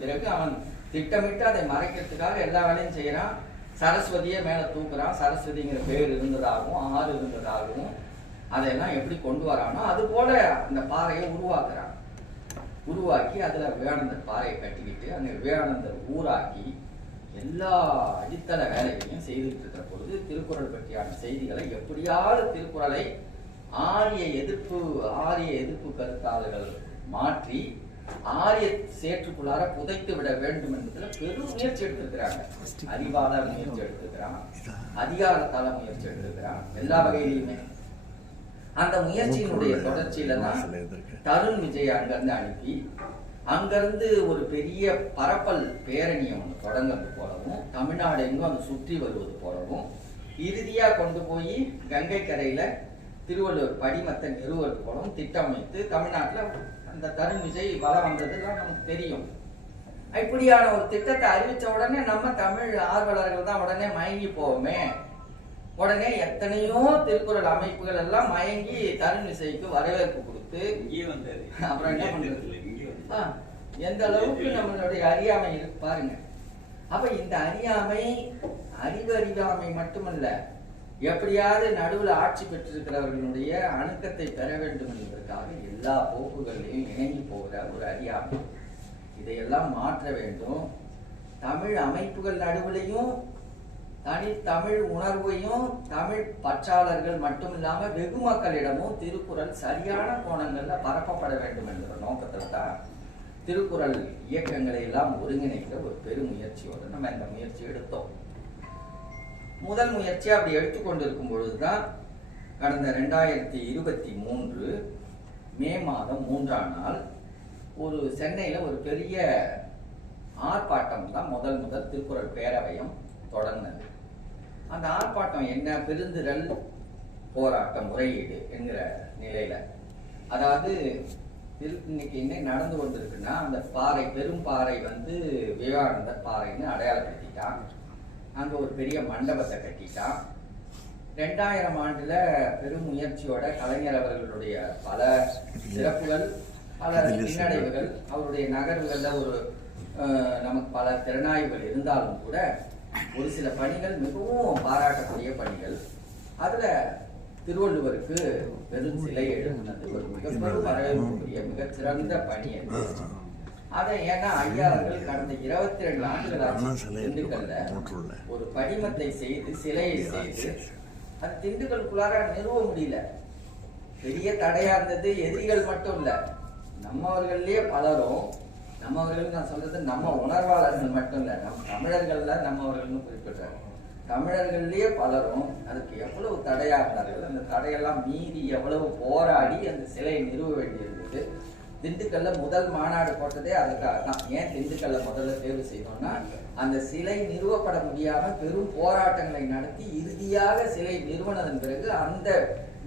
பிறகு அவன் திட்டமிட்டு அதை மறைக்கிறதுக்காக எல்லா வேலையும் செய்கிறான் சரஸ்வதியை மேலே தூக்குறான். சரஸ்வதிங்கிற பேர் இருந்ததாகவும் ஆறு இருந்ததாகவும் அதையெல்லாம் எப்படி கொண்டு வரானோ அது போல அந்த பாறையை உருவாக்குறான். உருவாக்கி அதில் விவேகானந்தர் பாறையை கட்டிக்கிட்டு அந்த விவேகானந்தர் ஊராக்கி எல்லா அடித்தள வேலைகளையும் செய்துட்டு இருக்கிற பொழுது திருக்குறள் பற்றியான செய்திகளை எப்படியாவது திருக்குறளை ஆரிய எதிர்ப்பு ஆரிய எதிர்ப்பு கருத்தாளர்கள் மாற்றி ஆரிய சேற்றுக்குள்ளார புதைத்து விட வேண்டும் என்பதுல பெரும் முயற்சி எடுத்திருக்கிறாங்க. அறிவால முயற்சி எடுத்திருக்கிறான். அதிகாரத்தால முயற்சி எடுத்திருக்கிறான். எல்லா வகையிலுமே அந்த முயற்சியினுடைய தொடர்ச்சியில தான் தருண் விஜய் அங்கிருந்து அனுப்பி அங்கிருந்து ஒரு பெரிய பரப்பல் பேரணியை ஒன்று தொடங்குறது போலவும் தமிழ்நாடு எங்கும் அது சுற்றி வருவது போலவும் இறுதியா கொண்டு போய் கங்கை கரையில திருவள்ளுவர் படிமத்தை நிறுவது போலவும் திட்டமைத்து தமிழ்நாட்டுல அந்த விஜய் வளம் வந்ததுலாம் நமக்கு தெரியும். இப்படியான ஒரு திட்டத்தை அறிவிச்ச உடனே நம்ம தமிழ் ஆர்வலர்கள் தான் உடனே மயங்கி போவோமே. உடனே எத்தனையோ திருக்குறள் அமைப்புகள் எல்லாம் மயங்கி தருண் இசைக்கு வரவேற்பு கொடுத்து அப்புறம் என்ன பண்றது? எந்த அளவுக்கு நம்மளுடைய அறியாமை இருக்கு பாருங்க. அப்ப இந்த அறியாமை அறிவு அறியாமை மட்டுமல்ல எப்படியாவது நடுவில் ஆட்சி பெற்றிருக்கிறவர்களுடைய அணுக்கத்தை பெற வேண்டும் என்பதற்காக எல்லா போக்குகளிலையும் இணங்கி போகிற ஒரு அறியாமை இதையெல்லாம் மாற்ற வேண்டும். தமிழ் அமைப்புகள் நடுவுலையும் தனி தமிழ் உணர்வையும் தமிழ் பற்றாளர்கள் மட்டும் இல்லாமல் வெகு மக்களிடமும் திருக்குறள் சரியான கோணங்களில் பரப்பப்பட வேண்டும் என்கிற நோக்கத்தில் தான் திருக்குறள் இயக்கங்களை எல்லாம் ஒருங்கிணைக்கிற ஒரு பெருமுயற்சியோடு நம்ம இந்த முயற்சி எடுத்தோம். முதல் முயற்சி அப்படி எடுத்துக்கொண்டிருக்கும் பொழுதுதான் கடந்த ரெண்டாயிரத்தி இருபத்தி மூன்று மே மாதம் மூன்றாம் நாள் ஒரு சென்னையில் ஒரு பெரிய ஆர்ப்பாட்டம் தான் முதல் முதல் திருக்குறள் பேரவையும் தொடர்ந்தது. அந்த ஆர்ப்பாட்டம் என்ன? பெருந்திரல் போராட்ட முறையீடு என்கிற நிலையில. அதாவது இன்னைக்கு என்ன நடந்து கொண்டிருக்குன்னா அந்த பாறை பெரும் பாறை வந்து விவேகானந்தர் பாறைன்னு அடையாளப்படுத்திட்டான் அங்க ஒரு பெரிய மண்டபத்தை கட்டிட்டான். ரெண்டாயிரம் ஆண்டுல பெரும் முயற்சியோட கலைஞர் அவர்களுடைய பல சிறப்புகள் பல பின்னடைவுகள் அவருடைய நகர்வுகள்ல ஒரு நமக்கு பல திறனாய்வுகள் இருந்தாலும் கூட ஒரு சில பணிகள் மிகவும் பாராட்டக்கூடிய பணிகள். அதுல திருவள்ளுவருக்கு பெரும் சிலை எழுப்பினது ஒரு மிக பெரும் வரவேற்புக்குரிய மிகச்சிறந்த பணி அது. அதை ஏன்னா ஐயா அவர்கள் கடந்த இருபத்தி ரெண்டு ஆண்டுகளாச்சு திண்டுக்கல்ல ஒரு படிமத்தை செய்து சிலையை செய்து அது திண்டுக்கலுக்குள்ளார நிறுவ முடியல. பெரிய தடையா இருந்தது எதிரிகள் மட்டும் இல்ல. நம்மவர்கள்லயே பலரும் நம்மவர்கள் நான் சொல்றது நம்ம உணர்வாளர்கள் மட்டும் இல்ல நம் தமிழர்கள்ல நம்மவர்கள்னு குறிப்பிடுறாங்க தமிழர்கள்லயே பலரும் அதுக்கு எவ்வளவு தடையா இருந்தார்கள் அந்த தடையெல்லாம் மீறி எவ்வளவு போராடி அந்த சிலையை நிறுவ வேண்டியிருந்தது. திண்டுக்கல்ல முதல் மாநாடு போட்டதே அதுக்காக தான். ஏன் திண்டுக்கல்ல முதல்ல தேர்வு செய்தோம்னா அந்த சிலை நிறுவப்பட முடியாம பெரும் போராட்டங்களை நடத்தி இறுதியாக சிலை நிறுவனதன் பிறகு அந்த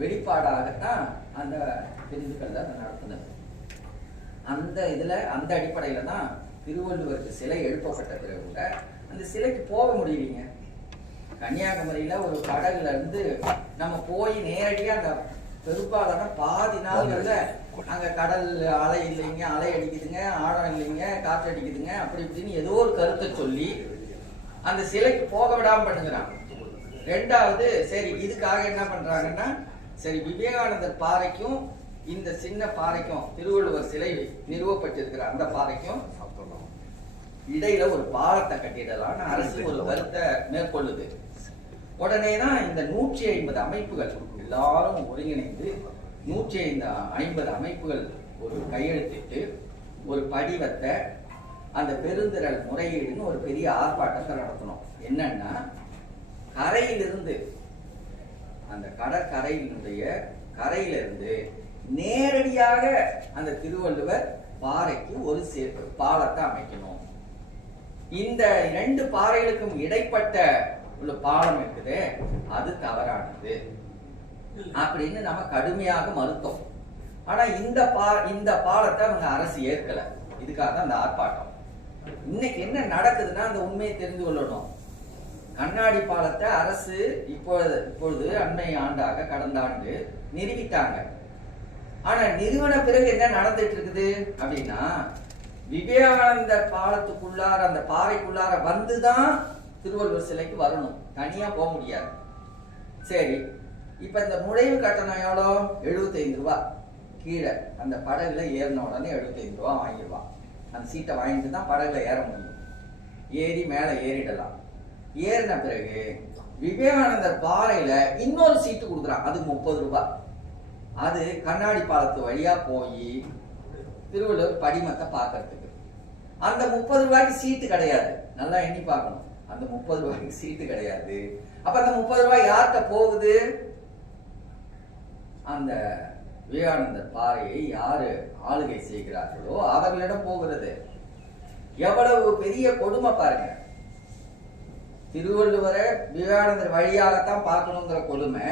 வெளிப்பாடாகத்தான் அந்த திண்டுக்கல்ல அதை நடத்தினது. அந்த இதுல அந்த அடிப்படையில தான் திருவள்ளுவருக்கு சிலை எழுப்பப்பட்ட பிறகு கூட அந்த சிலைக்கு போக முடியலைங்க. கன்னியாகுமரியில ஒரு கடல்ல இருந்து நம்ம போய் நேரடியா அந்த பெரும்பாலான பாதி நாள்கள்ல அங்க கடல் அலை இல்லைங்க அலை அடிக்குதுங்க ஆழம் இல்லைங்க காற்று அடிக்குதுங்க அப்படி இப்படின்னு ஏதோ ஒரு கருத்தை சொல்லி அந்த சிலைக்கு போக விடாம பண்ணுகிறான் ரெண்டாவது சரி இதுக்காக என்ன பண்றாங்கன்னா சரி விவேகானந்தர் பாறைக்கும் இந்த சின்ன பாறைக்கும் திருவள்ளுவர் சிலை நிறுவப்பட்டிருக்கிற அந்த பாறைக்கும் இடையில ஒரு பாலத்தை கட்டிடலாம்னு அரசு ஒரு கருத்தை மேற்கொள்ளுது. உடனே தான் இந்த நூற்றி ஐம்பது அமைப்புகள் எல்லாரும் ஒருங்கிணைந்து நூற்றி ஐந்து ஐம்பது அமைப்புகள் ஒரு கையெழுத்திட்டு ஒரு படிவத்தை அந்த பெருந்திரள் முறையீடுன்னு ஒரு பெரிய ஆர்ப்பாட்டத்தை நடத்தணும். என்னன்னா கரையிலிருந்து அந்த கடற்கரையினுடைய கரையிலிருந்து நேரடியாக அந்த திருவள்ளுவர் பாறைக்கு ஒரு சே- பாலத்தை அமைக்கணும். இந்த இரண்டு பாறைகளுக்கும் இடைப்பட்ட உள்ள பாலம் இருக்குது. அது தவறானது. அப்படின்னு நம்ம கடுமையாக மறுத்தோம். ஆனா இந்த பா இந்த பாலத்தை அவங்க அரசு ஏற்கல. இதுக்காக அந்த ஆர்ப்பாட்டம். இன்னைக்கு என்ன நடக்குதுன்னா அந்த உண்மையை தெரிந்து கொள்ளணும். கண்ணாடி பாலத்தை அரசு இப்பொழுது இப்பொழுது அண்மை ஆண்டாக கடந்த ஆண்டு நிறுவிட்டாங்க. ஆனா நிறுவன பிறகு என்ன நடந்துட்டு இருக்குது அப்படின்னா விவேகானந்தர் பாலத்துக்குள்ளார அந்த பாறைக்குள்ளார வந்துதான் திருவள்ளுவர் சிலைக்கு வரணும். தனியா போக முடியாது. சரி இப்ப இந்த நுழைவு கட்டணம் எவ்வளோ? 75 ரூபா. கீழே அந்த படகுல ஏறின உடனே 75 ரூபா வாங்கிடுவான். அந்த சீட்டை வாங்கிட்டு தான் படகுல ஏற முடியும். ஏறி மேலே ஏறிடலாம். ஏறின பிறகு விவேகானந்தர் பாறையில இன்னொரு சீட்டு கொடுக்குறான். அது முப்பது ரூபா. அது கண்ணாடி பாலத்து வழியா போய் திருவள்ளுவர் படிமத்தை பார்க்கறதுக்கு. அந்த முப்பது ரூபாய்க்கு சீட்டு கிடையாது. நல்லா எண்ணி பார்க்கணும். அந்த முப்பது ரூபாய்க்கு சீட்டு கிடையாது. அப்ப அந்த முப்பது ரூபாய் யார்கிட்ட போகுது? அந்த விவேகானந்தர் பாறையை யாரு ஆளுகை செய்கிறார்களோ அவர்களிடம் போகிறது. எவ்வளவு பெரிய கொடுமை பாருங்க. திருவள்ளுவரை விவேகானந்தர் வழியாகத்தான் பார்க்கணுங்கிற கொடுமை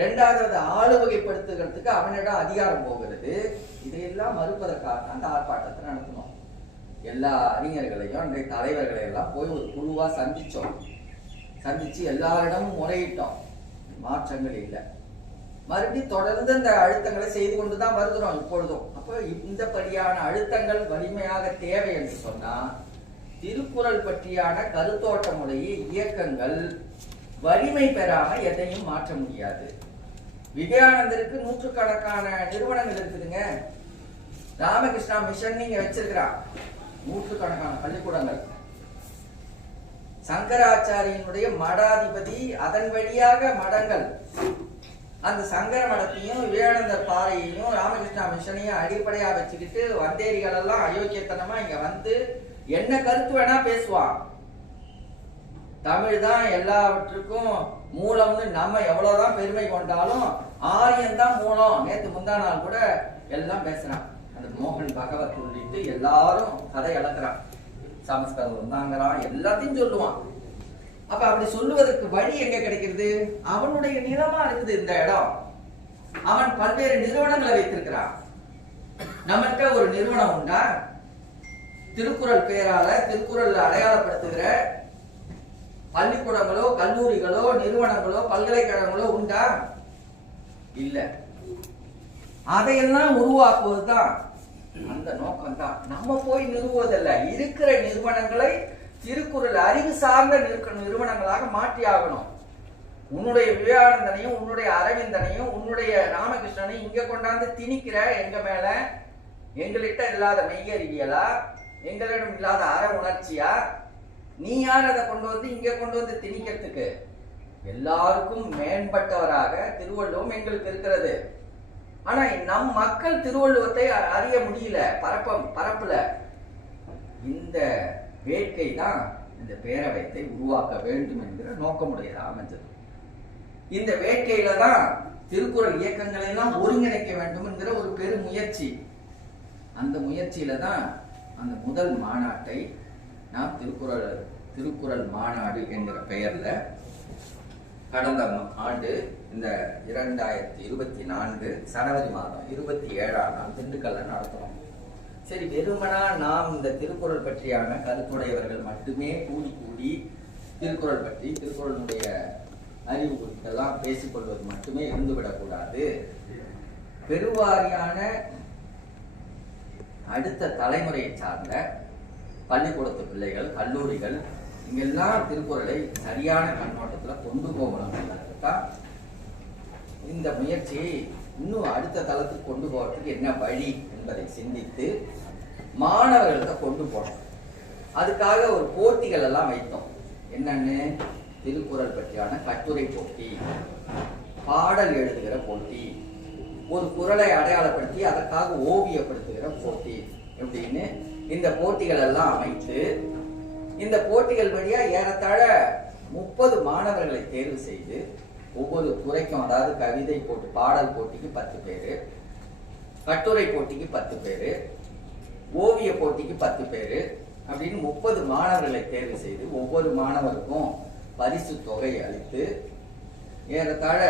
ரெண்டாவது அதை ஆளுவகைப்படுத்துகிறதுக்கு அவனிடம் அதிகாரம் போகிறது. இதையெல்லாம் மறுப்பதற்காக தான் அந்த ஆர்ப்பாட்டத்தை நடத்தணும் எல்லா அறிஞர்களையும் அன்றைய தலைவர்களை எல்லாம் போய் ஒரு குழுவா சந்திச்சோம். சந்திச்சு எல்லாரிடமும் முறையிட்டோம். மாற்றங்கள் இல்லை. மறுபடியும் தொடர்ந்து அந்த அழுத்தங்களை செய்து கொண்டு தான் வருகிறோம் இப்பொழுதும். அப்போ இந்த படியான அழுத்தங்கள் வலிமையாக தேவை என்று சொன்னா திருக்குறள் பற்றியான கருத்தோட்டமுடைய இயக்கங்கள் வலிமை பெறாம எதையும் மாற்ற முடியாது. விவேகானந்தருக்கு நூற்றுக்கணக்கான நிறுவனங்கள் இருக்குதுங்க. ராமகிருஷ்ணா மிஷன் நீங்க வச்சிருக்கிறான் நூற்றுக்கணக்கான பள்ளிக்கூடங்கள். சங்கராச்சாரியனுடைய மடாதிபதி அதன் வழியாக மடங்கள். அந்த சங்கர மடத்தையும் விவேகானந்த பாறையையும் ராமகிருஷ்ணா மிஷனையும் அடிப்படையா வச்சுக்கிட்டு வந்தேரிகள் எல்லாம் அயோக்கியத்தனமா இங்க வந்து என்ன கருத்து வேணா பேசுவான். தமிழ் தான் எல்லாவற்றுக்கும் மூலம்னு நம்ம எவ்வளவுதான் பெருமை கொண்டாலும் ஆரியன் தான் மூலம். நேத்து முந்தா நாள் கூட எல்லாம் பேசுறான். அந்த மோகன் பகவத் உள்ளிட்டு எல்லாரும் கதை இழக்கிறான். சமஸ்கிருதம் தாங்கிறான் எல்லாத்தையும் சொல்லுவான். அப்ப அப்படி சொல்லுவதற்கு வழி எங்க கிடைக்கிறது? அவனுடைய நிலமா இருக்குது இந்த இடம். அவன் பல்வேறு நிறுவனங்களை வைத்திருக்கிறான். நம்மகிட்ட ஒரு நிறுவனம் உண்டா? திருக்குறள் பெயரால திருக்குறள் அடையாளப்படுத்துகிற பள்ளிக்கூடங்களோ கல்லூரிகளோ நிறுவனங்களோ பல்கலைக்கழகங்களோ உண்டா? இல்ல. அதையெல்லாம் உருவாக்குவதுதான் அந்த நோக்கம் தான் நம்ம போய் நிறுவுவதல்ல. இருக்கிற நிறுவனங்களை திருக்குறள் அறிவு சார்ந்த நிறுவனங்களாக மாற்றி ஆகணும் உன்னுடைய விவேகானந்தனையும் உன்னுடைய அரவிந்தனையும் உன்னுடைய ராமகிருஷ்ணனையும் இங்க கொண்டாந்து திணிக்கிற எங்க மேல? எங்கள்கிட்ட இல்லாத மெய்யறிவியலா? எங்களிடம் இல்லாத அற உணர்ச்சியா? நீ யார் அதை கொண்டு வந்து இங்க கொண்டு வந்து திணிக்கிறதுக்கு? எல்லாருக்கும் மேம்பட்டவராக திருவள்ளுவம் எங்களுக்கு இருக்கிறது. ஆனா நம் மக்கள் திருவள்ளுவத்தை அ- அறிய முடியல பரப்ப பரப்பல. இந்த வேட்கை தான் இந்த பேரவைத்தை உருவாக்க வேண்டும் என்கிற நோக்கமுடையதாக அமைஞ்சது. இந்த வேட்கையில தான் திருக்குறள் இயக்கங்களை எல்லாம் ஒருங்கிணைக்க வேண்டும் என்கிற ஒரு பெரும் முயற்சி. அந்த முயற்சியில தான் அந்த முதல் மாநாட்டை நாம் திருக்குறள் திருக்குறள் மாநாடு என்கிற பெயர்ல கடந்த ஆண்டு இந்த இரண்டாயிரத்தி இருபத்தி நான்கு ஜனவரி மாதம் இருபத்தி ஏழாம் நாள் திண்டுக்கல்ல நடத்துறோம் சரி வெறுமனா நாம் இந்த திருக்குறள் பற்றியான கருத்துடையவர்கள் மட்டுமே கூடி கூடி திருக்குறள் பற்றி திருக்குறளுடைய அறிவு குறித்தெல்லாம் பேசிக்கொள்வது மட்டுமே இருந்துவிடக்கூடாது. பெருவாரியான அடுத்த தலைமுறையை சார்ந்த பள்ளிக்கூடத்து பிள்ளைகள் கல்லூரிகள் இங்கெல்லாம் திருக்குறளை சரியான கண்ணோட்டத்துல கொண்டு போகணும். தான் இந்த முயற்சியை இன்னும் அடுத்த தளத்துக்கு கொண்டு போகிறதுக்கு என்ன வழி என்பதை சிந்தித்து மாணவர்கள்ட்ட கொண்டு போனோம் அதுக்காக ஒரு போட்டிகள் எல்லாம் வைத்தோம். என்னன்னு? திருக்குறள் பற்றியான கட்டுரை போட்டி பாடல் எழுதுகிற போட்டி ஒரு குறளை அடையாளப்படுத்தி அதற்காக ஓவியப்படுத்துகிற போட்டி அப்படின்னு இந்த போட்டிகள் எல்லாம் அமைத்து இந்த போட்டிகள் வழியா ஏறத்தாழ முப்பது மாணவர்களை தேர்வு செய்து ஒவ்வொரு துறைக்கும் அதாவது கவிதை போட்டி பாடல் போட்டிக்கு பத்து பேர் கட்டுரை போட்டிக்கு பத்து பேர் ஓவிய போட்டிக்கு பத்து பேர் அப்படின்னு முப்பது மாணவர்களை தேர்வு செய்து ஒவ்வொரு மாணவருக்கும் பரிசு தொகை அளித்து ஏறத்தாழ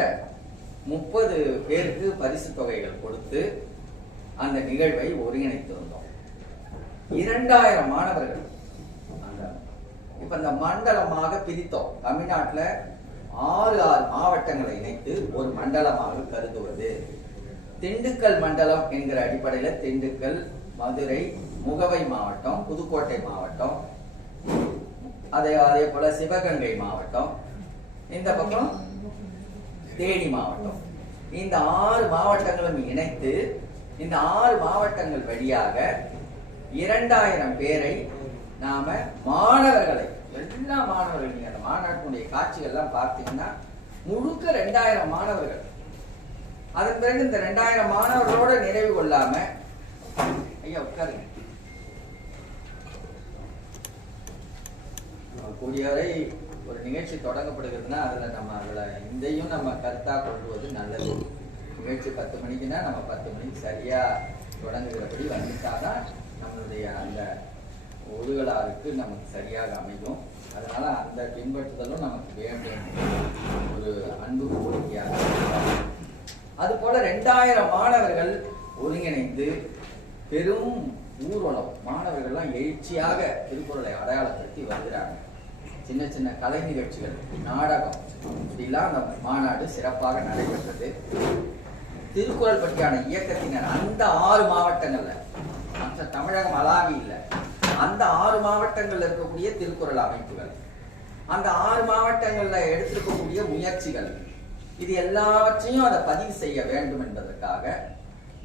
முப்பது பேருக்கு பரிசு தொகைகள் கொடுத்து அந்த நிகழ்வை ஒருங்கிணைத்து வந்தோம். இரண்டாயிரம் மாணவர்கள் அந்த இப்ப இந்த மண்டலமாக பிரித்தோம். தமிழ்நாட்டில் ஆறு ஆறு மாவட்டங்களை இணைத்து ஒரு மண்டலமாக கருதுவது. திண்டுக்கல் மண்டலம் என்கிற அடிப்படையில் திண்டுக்கல் மதுரை முகவை மாவட்டம் புதுக்கோட்டை மாவட்டம் அதே அதே போல சிவகங்கை மாவட்டம் இந்த பக்கம் தேனி மாவட்டம். இந்த ஆறு மாவட்டங்களும் இணைத்து இந்த ஆறு மாவட்டங்கள் வழியாக இரண்டாயிரம் பேரை நாம மாணவர்களை எல்லா மாணவர்கள் நீங்க அந்த மாநாட்டினுடைய காட்சிகள்லாம் பார்த்தீங்கன்னா முழுக்க ரெண்டாயிரம் மாணவர்கள். அதன் பிறகு இந்த ரெண்டாயிரம் மாணவர்களோட நிறைவு கொள்ளாம ஐயா உட்காருங்க. கூடியவரை ஒரு நிகழ்ச்சி தொடங்கப்படுகிறதுனா அதுல நம்ம அதுல இதையும் நம்ம கருத்தா கொள்வது நல்லது. நிகழ்ச்சி பத்து மணிக்குன்னா நம்ம பத்து மணிக்கு சரியா தொடங்குகிறபடி வந்துட்டாதான் நம்மளுடைய அந்த ஒழுகலாருக்கு நமக்கு சரியாக அமையும். அதனால அந்த பின்பற்றுதலும் நமக்கு வேண்டும். ஒரு அன்பு கோரிக்கையாக அது போல ரெண்டாயிரம் மாணவர்கள் ஒருங்கிணைந்து பெரும் ஊர்வலம் மாணவர்கள்லாம் எழுச்சியாக திருக்குறளை அடையாளப்படுத்தி வருகிறாங்க. சின்ன சின்ன கலை நிகழ்ச்சிகள் நாடகம் இப்படிலாம் அந்த மாநாடு சிறப்பாக நடைபெற்றது. திருக்குறள் பற்றியான இயக்கத்தினர் அந்த ஆறு மாவட்டங்கள்ல மற்ற தமிழகம் அலாவி இல்லை. அந்த ஆறு மாவட்டங்கள்ல இருக்கக்கூடிய திருக்குறள் அமைப்புகள் அந்த ஆறு மாவட்டங்கள்ல எடுத்திருக்கக்கூடிய முயற்சிகள் இது எல்லாவற்றையும் அதை பதிவு செய்ய வேண்டும் என்பதற்காக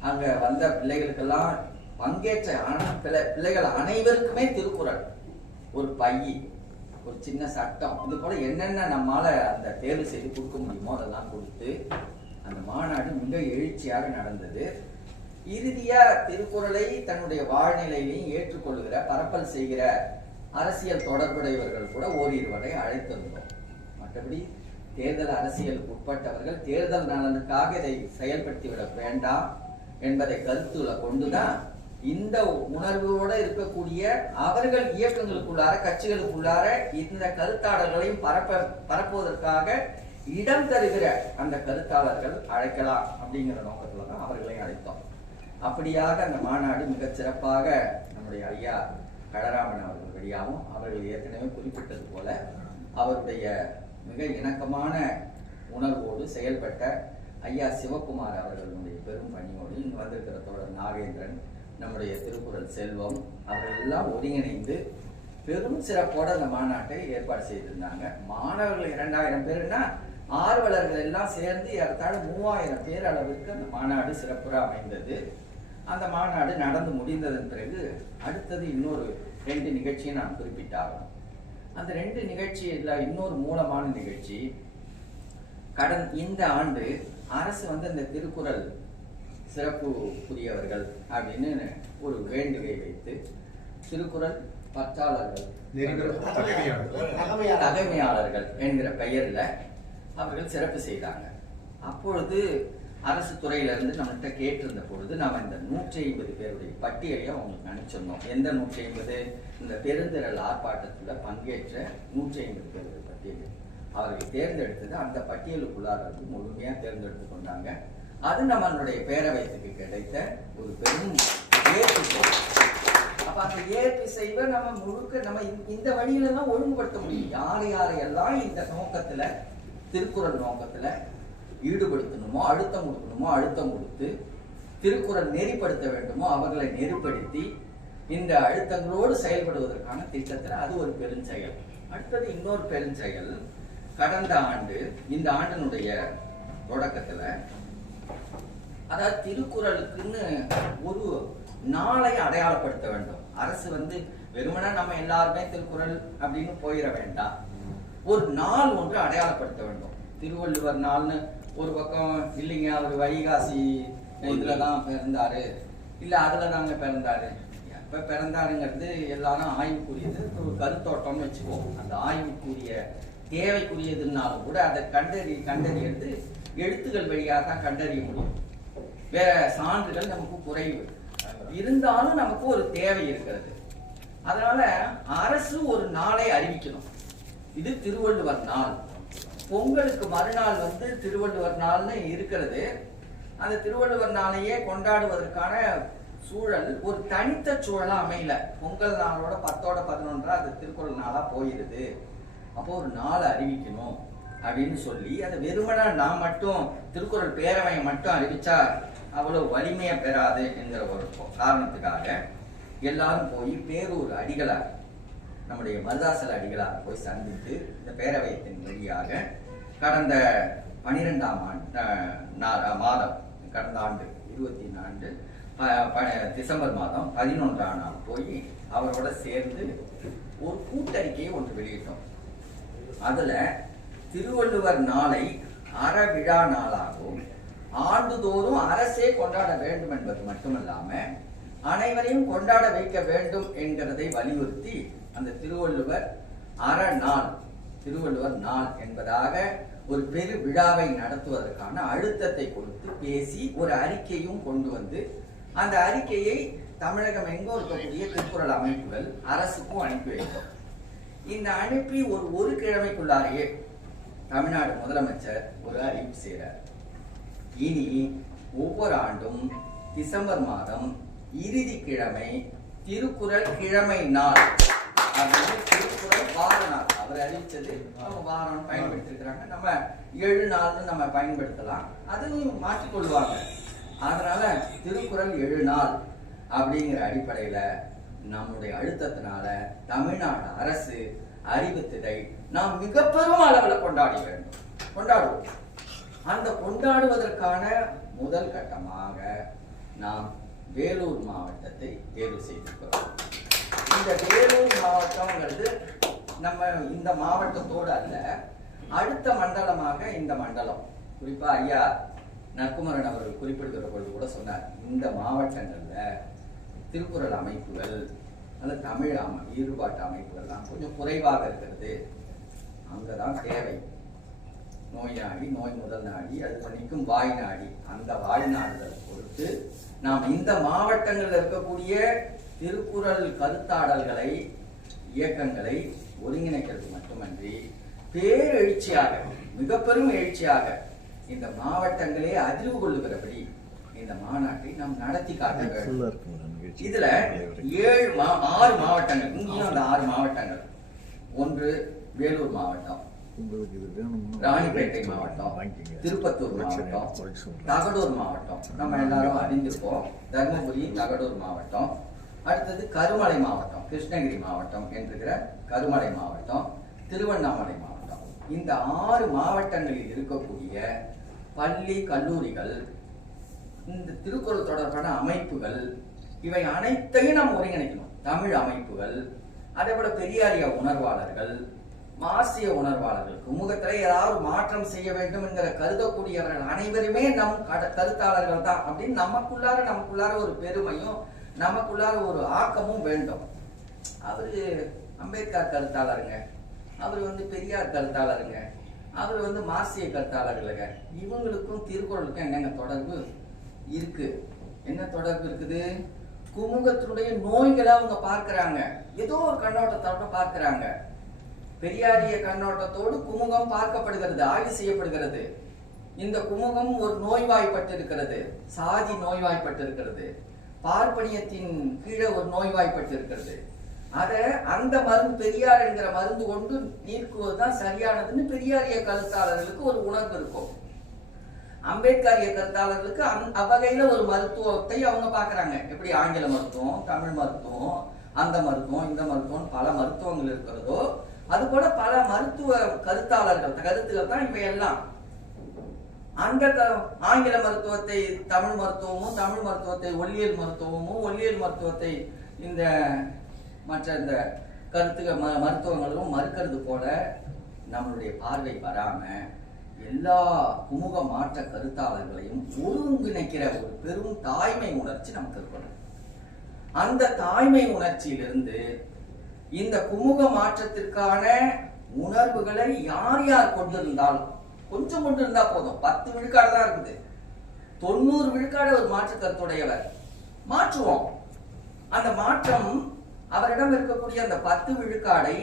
அங்க வந்த பிள்ளைகளுக்கெல்லாம் பங்கேற்ற பிள்ளை- பிள்ளைகள் அனைவருக்குமே திருக்குறள். ஒரு பையி ஒரு சின்ன சட்டம் இது போல என்னென்ன நம்மால அந்த தேர்வு செய்து கொடுக்க முடியுமோ அதெல்லாம் கொடுத்து அந்த மாநாடு மிக எழுச்சியாக நடந்தது. இறுதியா திருக்குறளை தன்னுடைய வாழ்நிலையிலையும் ஏற்றுக்கொள்கிற பரப்பல் செய்கிற அரசியல் தொடர்புடையவர்கள் கூட ஓரிருவரை அழைத்திருந்தோம். மற்றபடி தேர்தல் அரசியலுக்கு உட்பட்டவர்கள் தேர்தல் நலனுக்காக இதை செயல்படுத்திவிட வேண்டாம் என்பதை கருத்துல கொண்டுதான் இந்த உணர்வோட இருக்கக்கூடிய அவர்கள் இயக்கங்களுக்குள்ளார கட்சிகளுக்குள்ளார இந்த கருத்தாளர்களையும் பரப்ப பரப்புவதற்காக இடம் தருகிற அந்த கருத்தாளர்கள் அழைக்கலாம் அப்படிங்கிற நோக்கத்துல தான் அவர்களையும் அழைத்தோம். அப்படியாக அந்த மாநாடு மிகச் சிறப்பாக நம்முடைய ஐயா கடராமன் அவர்கள் வழியாகவும் அவர்கள் ஏற்கனவே குறிப்பிட்டது போல அவருடைய மிக இணக்கமான உணர்வோடு செயல்பட்ட ஐயா சிவகுமார் அவர்களுடைய பெரும் பணியோடு இங்கு வந்திருக்கிற தோழர் நாகேந்திரன் நம்முடைய திருக்குறள் செல்வம் அவர்கள் எல்லாம் ஒருங்கிணைந்து பெரும் சிறப்போடு அந்த மாநாட்டை ஏற்பாடு செய்திருந்தாங்க. மாணவர்கள் இரண்டாயிரம் பேருன்னா ஆர்வலர்கள் எல்லாம் சேர்ந்து ஏறத்தாழ மூவாயிரம் பேர் அளவிற்கு அந்த மாநாடு சிறப்புற அமைந்தது. அந்த மாநாடு நடந்து முடிந்ததன் பிறகு அடுத்தது இன்னொரு ரெண்டு நிகழ்ச்சியை நான் குறிப்பிட்டாகணும். அந்த ரெண்டு நிகழ்ச்சியில இன்னொரு மூலமான நிகழ்ச்சி கடன் இந்த ஆண்டு அரசு வந்து இந்த திருக்குறள் சிறப்புக்குரியவர்கள் அப்படின்னு ஒரு வேண்டுகை வைத்து திருக்குறள் பற்றாளர்கள் தகமையாளர்கள் என்கிற பெயர்ல அவர்கள் சிறப்பு செய்தாங்க. அப்பொழுது அரசு துறையிலேருந்து நம்மகிட்ட கேட்டிருந்த பொழுது நாம இந்த நூற்றி ஐம்பது பேருடைய பட்டியலையும் அவங்களுக்கு அனுப்பிச்சிருந்தோம். எந்த நூற்றி ஐம்பது இந்த பெருந்திரள் ஆர்ப்பாட்டத்தில் பங்கேற்ற நூற்றி ஐம்பது பேருடைய பட்டியல். அவர்கள் தேர்ந்தெடுத்தது அந்த பட்டியலுக்குள்ளார வந்து முழுமையாக தேர்ந்தெடுத்து கொண்டாங்க. அது நம்மளுடைய பேரவைத்துக்கு கிடைத்த ஒரு பெரும் ஏற்பு அப்போ அந்த ஏற்பிசைவை நம்ம முழுக்க நம்ம இந்த- இந்த வழியில தான் ஒழுங்குபடுத்த முடியும் யார் யாரையெல்லாம் இந்த நோக்கத்தில் திருக்குறள் நோக்கத்தில் ஈடுபடுத்தணுமோ அழுத்தம் கொடுக்கணுமோ அழுத்தம் கொடுத்து திருக்குறள் நெறிப்படுத்த வேண்டுமோ அவர்களை நெறிப்படுத்தி இந்த அழுத்தங்களோடு செயல்படுவதற்கான திட்டத்தில் அது ஒரு பெருஞ்செயல். அடுத்தது இன்னொரு பெருஞ்செயல். கடந்த ஆண்டு இந்த ஆண்டினுடைய தொடக்கத்தில் அதாவது திருக்குறளுக்குன்னு ஒரு நாளை அடையாளப்படுத்த வேண்டும். அரசு வந்து வெறுமனா நம்ம எல்லாருமே திருக்குறள் அப்படின்னு போயிட வேண்டாம். ஒரு நாள் ஒன்று அடையாளப்படுத்த வேண்டும். திருவள்ளுவர் நாள்னு ஒரு பக்கம் இல்லைங்க அவர் வைகாசி இதில் தான் பிறந்தாரு. இல்லை அதில் தாங்க பிறந்தாரு. இப்போ பிறந்தாருங்கிறது எல்லாரும் ஆய்வுக்குரியது ஒரு கருத்தோட்டம்னு வச்சுக்குவோம். அந்த ஆய்வுக்குரிய தேவைக்குரியதுனாலும் கூட அதை கண்டறி கண்டறியது எழுத்துக்கள் வழியாக தான் கண்டறிய முடியும். வேற சான்றுகள் நமக்கு குறைவு. இருந்தாலும் நமக்கு ஒரு தேவை இருக்கிறது. அதனால அரசு ஒரு நாளை அறிவிக்கணும். இது திருவள்ளுவர் நாள். பொங்கலுக்கு மறுநாள் வந்து திருவள்ளுவர் நாள்னு இருக்கிறது. அந்த திருவள்ளுவர் நாளையே கொண்டாடுவதற்கான சூழல் ஒரு தனித்த சூழலா அமையல. பொங்கல் நாளோட பத்தோட பதினொன்றா அது திருக்குறள் நாளா போயிருது. அப்போ ஒரு நாளை அறிவிக்கணும் அப்படின்னு சொல்லி அதை வெறுமனா நான் மட்டும் திருக்குறள் பேரவையை மட்டும் அறிவிச்சா அவ்வளவு வலிமையை பெறாது என்கிற ஒரு காரணத்துக்காக எல்லாரும் போய் பேரூர் அடிகளார் நம்முடைய மருதாசல அடிகளார் போய் சந்தித்து இந்த பேரவையத்தின் வழியாக கடந்த பனிரெண்டாம் ஆண்டு மாதம் கடந்த ஆண்டு இருபத்தி நான்கு ப- டிசம்பர் மாதம் பதினொன்றாம் நாள் போய் அவரோட சேர்ந்து ஒரு கூட்டறிக்கையை ஒன்று வெளியிட்டோம். அதுல திருவள்ளுவர் நாளை அறவிழா நாளாகவும் ஆண்டுதோறும் அரசே கொண்டாட வேண்டும் என்பது மட்டுமல்லாம அனைவரையும் கொண்டாட வைக்க வேண்டும் என்கிறதை வலியுறுத்தி அந்த திருவள்ளுவர் அற நாள் திருவள்ளுவர் நாள் என்பதாக ஒரு பெரு விழாவை நடத்துவதற்கான அழுத்தத்தை கொடுத்து பேசி ஒரு அறிக்கையும் கொண்டு வந்து அந்த அறிக்கையை தமிழகம் எங்கோ இருக்கக்கூடிய திருக்குறள் அமைப்புகள் அரசுக்கும் அனுப்பி வைக்கும் இந்த அனுப்பி ஒரு ஒரு கிழமைக்குள்ளாரையே தமிழ்நாடு முதலமைச்சர் ஒரு அறிவிப்பு செய்கிறார் இனி ஒவ்வொரு ஆண்டும் டிசம்பர் மாதம் இறுதி கிழமை திருக்குறள் கிழமை நாள். அப்படின்னு திருக்குறள் வார நாள். அவர் அறிவிச்சது அவங்க வாரம் பயன்படுத்திருக்கிறாங்க நம்ம ஏழு நாள்னு நம்ம பயன்படுத்தலாம். அதையும் மாற்றிக்கொள்வாங்க. அதனால திருக்குறள் ஏழு நாள் அப்படிங்கிற அடிப்படையில நம்முடைய அழுத்தத்தினால தமிழ்நாடு அரசு அறிவித்ததை நாம் மிக பெரும் அளவில் கொண்டாடி வேண்டும். கொண்டாடுவோம். அந்த கொண்டாடுவதற்கான முதல் கட்டமாக நாம் வேலூர் மாவட்டத்தை தேர்வு செய்திருக்கிறோம். இந்த வேலூர் மாவட்டம்ங்கிறது நம்ம இந்த மாவட்டத்தோடு அல்ல அடுத்த மண்டலமாக இந்த மண்டலம். குறிப்பா ஐயா நற்குமரன் அவர்கள் குறிப்பிடுகிற பொழுது கூட சொன்னார் இந்த மாவட்டங்கள்ல திருக்குறள் அமைப்புகள் அந்த தமிழ் அமை ஈடுபாட்டு அமைப்புகள்லாம் கொஞ்சம் குறைவாக இருக்கிறது. அங்கதான் தேவை. நோய் நாடி நோய் முதல் நாடி அது நிற்கும் வாய் நாடி. அந்த வாழ்நாடுகளை பொறுத்து நாம் இந்த மாவட்டங்களில் இருக்கக்கூடிய திருக்குறள் கருத்தாடல்களை இயக்கங்களை ஒருங்கிணைக்கிறது மட்டுமன்றி பேரெழுச்சியாக மிக பெரும் எழுச்சியாக இந்த மாவட்டங்களே அதிர்வு கொள்ளுகிறபடி இந்த மாநாட்டை நாம் நடத்தி காட்ட வேண்டும் இதுல ஏழு மா- ஆறு மாவட்டங்கள் இங்கேயும் அந்த ஆறு மாவட்டங்கள். ஒன்று வேலூர் மாவட்டம் ராணிப்பேட்டை மாவட்டம் திருப்பத்தூர் மாவட்டம் தகடூர் மாவட்டம். நம்ம எல்லாரும் அறிந்திருப்போம். தருமபுரி தகடூர் மாவட்டம். அடுத்தது கருமலை மாவட்டம் கிருஷ்ணகிரி மாவட்டம் என்கிற கருமலை மாவட்டம் திருவண்ணாமலை மாவட்டம். இந்த ஆறு மாவட்டங்களில் இருக்கக்கூடிய பள்ளி கல்லூரிகள் இந்த திருக்குறள் தொடர்பான அமைப்புகள் இவை அனைத்தையும் நாம் ஒருங்கிணைக்கணும். தமிழ் அமைப்புகள் அதே போல பெரியாரிய உணர்வாளர்கள் மாசிய உணர்வாளர்கள் குமுகத்தில் ஏதாவது மாற்றம் செய்ய வேண்டும் என்கிற கருதக்கூடியவர்கள் அனைவருமே நம் கட- கருத்தாளர்கள் தான் அப்படின்னு நமக்குள்ளார நமக்குள்ளார ஒரு பெருமையும் நமக்குள்ளார ஒரு ஆக்கமும் வேண்டும். அவர் அம்பேத்கர் கருத்தாளருங்க. அவர் வந்து பெரியார் கருத்தாளருங்க. அவர் வந்து மார்சிய கருத்தாளர்களுங்க இவங்களுக்கும் திருக்குறளுக்கும் என்னங்க தொடர்பு இருக்கு? என்ன தொடர்பு இருக்குது? குமுகத்தினுடைய நோய்களை அவங்க பார்க்குறாங்க. ஏதோ ஒரு கண்ணோட்டத்தோட பார்க்குறாங்க. பெரியாரிய கண்ணோட்டத்தோடு குமுகம் பார்க்கப்படுகிறது ஆய்வு செய்யப்படுகிறது. இந்த குமுகம் ஒரு நோய்வாய்ப்பட்டிருக்கிறது. சாதி நோய்வாய்ப்பட்டிருக்கிறது. பார்ப்பனியத்தின் கீழே ஒரு நோய்வாய்ப்பட்டிருக்கிறது. அதை அந்த மருந்து பெரியார் என்கிற மருந்து கொண்டு நீக்குவதுதான் சரியானதுன்னு பெரியாரிய கருத்தாளர்களுக்கு ஒரு உணர்வு இருக்கும். அம்பேத்கரிய கருத்தாளர்களுக்கு அந் அவ்வகையில ஒரு மருத்துவத்தை அவங்க பாக்குறாங்க எப்படி ஆங்கில மருத்துவம் தமிழ் மருத்துவம் அந்த மருத்துவம் இந்த மருத்துவம் பல மருத்துவங்கள் இருக்கிறதோ அது போல பல மருத்துவ கருத்தாளர்கள் கருத்துக்கள் தான் இப்ப எல்லாம் அந்த ஆங்கில மருத்துவத்தை தமிழ் மருத்துவமும் தமிழ் மருத்துவத்தை ஒல்லியல் மருத்துவமும் ஒல்லியல் மருத்துவத்தை இந்த மற்ற இந்த கருத்துக்கள் ம- மருத்துவங்களும் மறுக்கிறது போல நம்மளுடைய பார்வை வராம எல்லா குமுக மாற்ற கருத்தாளர்களையும் ஒருங்கிணைக்கிற ஒரு பெரும் தாய்மை உணர்ச்சி நமக்கு இருக்கணும் அந்த தாய்மை உணர்ச்சியிலிருந்து இந்த குமுக மாற்றத்திற்கான உணர்வுகளை யார் யார் கொண்டிருந்தாலும் கொஞ்சம் கொண்டு இருந்தா போதும். பத்து விழுக்காடு தான் இருக்குது. தொண்ணூறு விழுக்காடு ஒரு மாற்று கருத்துடையவர் மாற்றுவோம். அந்த மாற்றம் அவரிடம் இருக்கக்கூடிய அந்த பத்து விழுக்காடை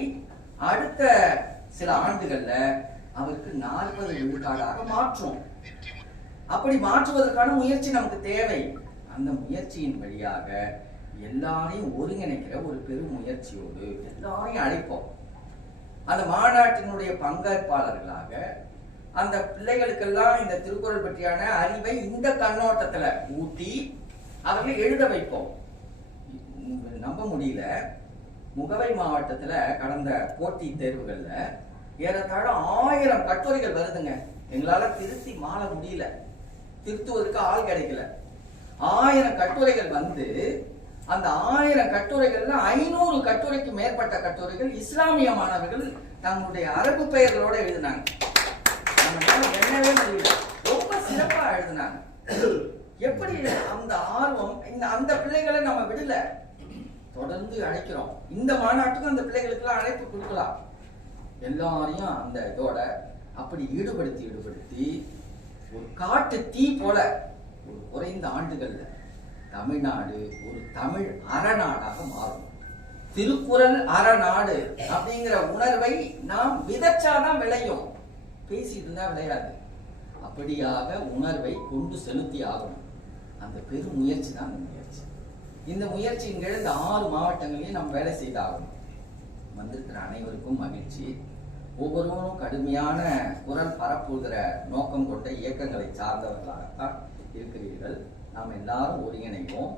அடுத்த சில ஆண்டுகள்ல அவருக்கு நாற்பது விழுக்காடாக மாற்றும் அப்படி மாற்றுவதற்கான முயற்சி நமக்கு தேவை. அந்த முயற்சியின் வழியாக எல்லாரையும் ஒருங்கிணைக்கிற ஒரு பெரும் முயற்சியோடு எல்லாரையும் அழைப்போம். அந்த மாநாட்டினுடைய பங்கேற்பாளர்களாக அந்த பிள்ளைகளுக்கெல்லாம் இந்த திருக்குறள் பற்றியான அறிவை இந்த கண்ணோட்டத்துல ஊட்டி அவர்களை எழுத வைப்போம். நம்ப முடியல. முகவை மாவட்டத்துல கடந்த போட்டி தேர்வுகள்ல ஏறத்தாழ ஆயிரம் கட்டுரைகள் வருதுங்க. எங்களால திருத்தி மாற முடியல. திருத்துவதற்கு ஆள் கிடைக்கல. ஆயிரம் கட்டுரைகள் வந்து அந்த ஆயிரம் கட்டுரைகள்ல ஐநூறு கட்டுரைக்கு மேற்பட்ட கட்டுரைகள் இஸ்லாமிய மாணவர்கள் தங்களுடைய அரபு பெயர்களோட எழுதினாங்க. நம்மளால எண்ணவே முடியல ரொம்ப சிறப்பா எழுதினாங்க. எப்படி அந்த ஆர்வம் இந்த அந்த பிள்ளைகளை நம்ம விடல? தொடர்ந்து அழைக்கிறோம். இந்த மாநாட்டுக்கும் அந்த பிள்ளைகளுக்கெல்லாம் அழைப்பு கொடுக்கலாம். எல்லாரையும் அந்த இதோட அப்படி ஈடுபடுத்தி ஈடுபடுத்தி ஒரு காட்டு தீ போல ஒரு குறைந்த ஆண்டுகள்ல தமிழ்நாடு ஒரு தமிழ் அறநாடாக மாறும். திருக்குறள் அறநாடு அப்படிங்கிற உணர்வை நாம் விதைச்சாதான் விளையும். பேசிட்டு இருந்தா விளையாது. அப்படியாக உணர்வை கொண்டு செலுத்தி ஆகணும். அந்த பெரும் முயற்சி தான் அந்த முயற்சி. இந்த முயற்சியின் கீழ் இந்த ஆறு மாவட்டங்களையும் நம்ம வேலை செய்தாகணும். வந்திருக்கிற அனைவருக்கும் மகிழ்ச்சி. ஒவ்வொருவரும் கடுமையான குரல் பரப்புகிற நோக்கம் கொண்ட இயக்கங்களை சார்ந்தவர்களாகத்தான் இருக்கிறீர்கள். நாம் எல்லாரும் ஒருங்கிணைவோம்.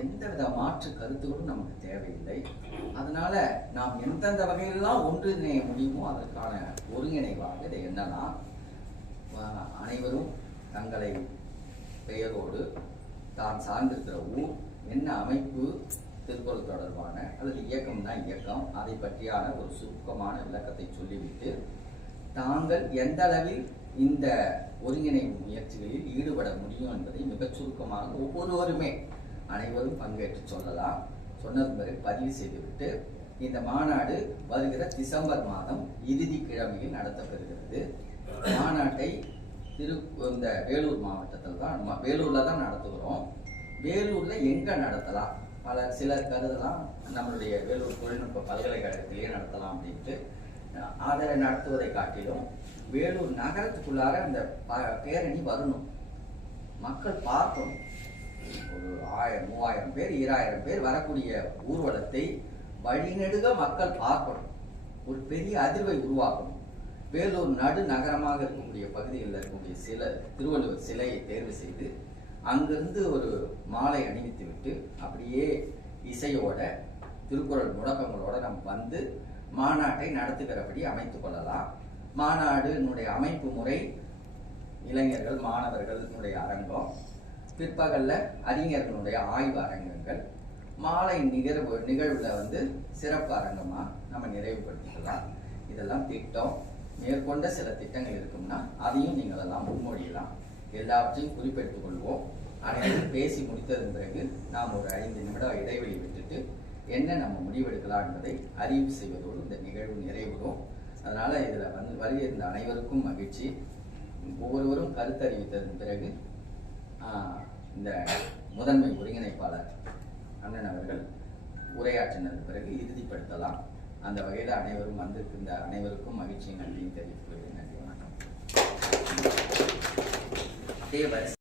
எந்தவித மாற்று கருத்துகளும் நமக்கு தேவையில்லை. அதனால நாம் எந்தெந்த வகையிலெல்லாம் ஒன்றிணைய முடியுமோ அதற்கான ஒருங்கிணைவாக இதை எண்ணலாம். அனைவரும் தங்களை பெயரோடு தான் சார்ந்திருக்கிற ஊர் என்ன அமைப்பு திருக்குறள் தொடர்பான அல்லது இயக்கம் தான் இயக்கம் அதை பற்றியான ஒரு சுருக்கமான விளக்கத்தை சொல்லிவிட்டு தாங்கள் எந்த அளவில் இந்த ஒருங்கிணைப்பு முயற்சிகளில் ஈடுபட முடியும் என்பதை மிகச் சுருக்கமாக ஒவ்வொருவருமே அனைவரும் பங்கேற்று சொல்லலாம். சொன்னது பிறகு பதிவு செய்துவிட்டு இந்த மாநாடு வருகிற டிசம்பர் மாதம் இறுதி கிழமையில் நடத்தப்பெறுகிறது மாநாட்டை திரு இந்த வேலூர் மாவட்டத்தில் தான் ம- வேலூர்ல தான் நடத்துகிறோம். வேலூர்ல எங்க நடத்தலாம்? பல சிலர் கருதலாம் நம்மளுடைய வேலூர் தொழில்நுட்ப பல்கலைக்கழகத்திலேயே நடத்தலாம் அப்படின்ட்டு அதை நடத்துவதை காட்டிலும் வேலூர் நகரத்துக்குள்ளார அந்த ப- பேரணி வரணும். மக்கள் பார்க்கணும். ஒரு ஆயிரம் மூவாயிரம் பேர் ஈராயிரம் பேர் வரக்கூடிய ஊர்வலத்தை வழிநெடுக மக்கள் பார்க்கணும். ஒரு பெரிய அதிர்வை உருவாக்கணும். வேலூர் நடு நகரமாக இருக்கக்கூடிய பகுதிகளில் இருக்கக்கூடிய சில திருவள்ளுவர் சிலையை தேர்வு செய்து அங்கிருந்து ஒரு மாலை அணிவித்து விட்டு அப்படியே இசையோட திருக்குறள் முழக்கங்களோட நம்ம வந்து மாநாட்டை நடத்துகிறபடி அமைத்து கொள்ளலாம். மாநாடுனுடைய அமைப்பு முறை இளைஞர்கள் மாணவர்கள் என்னுடைய அரங்கம். பிற்பகல்ல அறிஞர்களுடைய ஆய்வு அரங்கங்கள் மாலை நிகழ்வு நிகழ்வுல வந்து சிறப்பு அரங்கமா நம்ம நிறைவுபடுத்திக்கலாம். இதெல்லாம் திட்டம். மேற்கொண்ட சில திட்டங்கள் இருக்கும்னா அதையும் நீங்கள் எல்லாம் முன்மொழியலாம். எல்லாவற்றையும் குறிப்பெடுத்துக் கொள்வோம். அனைவரும் பேசி முடித்ததன் பிறகு நாம் ஒரு ஐந்து நிமிடம் இடைவெளி விட்டுட்டு என்ன நம்ம முடிவெடுக்கலாம் என்பதை அறிவு செய்வதோடு இந்த நிகழ்வு நிறைவுறும். அதனால இதுல வந்து வருகிற அனைவருக்கும் மகிழ்ச்சி. ஒவ்வொருவரும் கருத்தறிவித்ததன் பிறகு ஆஹ், இந்த முதன்மை ஒருங்கிணைப்பாளர் அண்ணன் அவர்கள் உரையாற்றினது பிறகு இறுதிப்படுத்தலாம். அந்த வகையில் அனைவரும் வந்திருக்கின்ற அனைவருக்கும் மகிழ்ச்சியும் நன்றியும் தெரிவித்துக் கொள்கிறேன். நன்றி வணக்கம்.